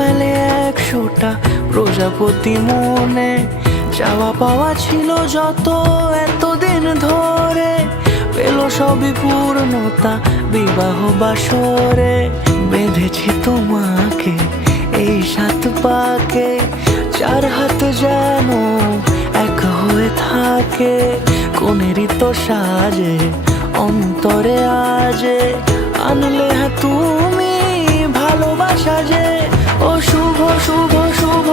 মেলে 100টা প্রজাপতি মনে, চাওয়া পাওয়া ছিল যত এতদিন ধরে, পেল সবই পূর্ণতা বিবাহ বাসরে। বেঁধেছি তোমাকে এই 7 পাকে, 4 হাত যেন এক হয়ে থাকে। কোনেরই তো সাজে অন্তরে আজে, আনলে তুমি ভালোবাসা যে। ও শুভ শুভ শুভ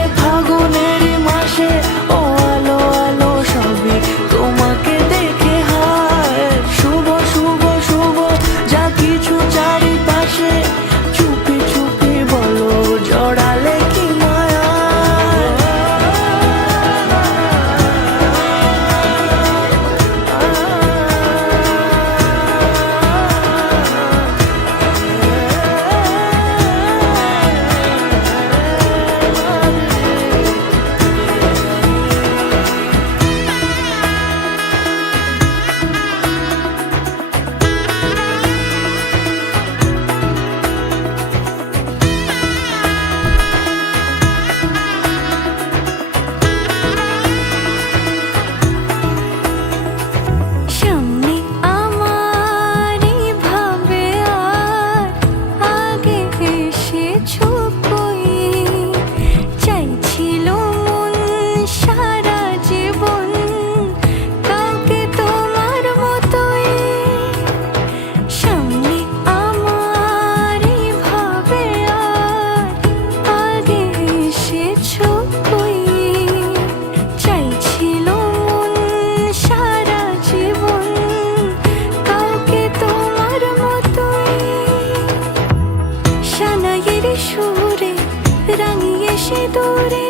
এ ফাগুনেরই মাসে, ও আলো আলো সবই তোমাকে দেখে হায়। শুভ শুভ শুভ যা কিছু চারিপাশে, চুপি চুপি বলো জড়ালে কি মায়া। সুরে রাঙিয়ে সে দূরে,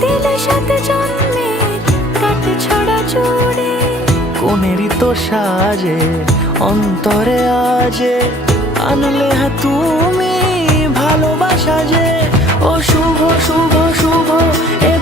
দিলে 7 জন্মের কাট ছড়া জুড়ে। কোনেরই তো সাজে অন্তরে আজে, আনলে তুমি ভালোবাসা যে। ও শুভ শুভ শুভ এ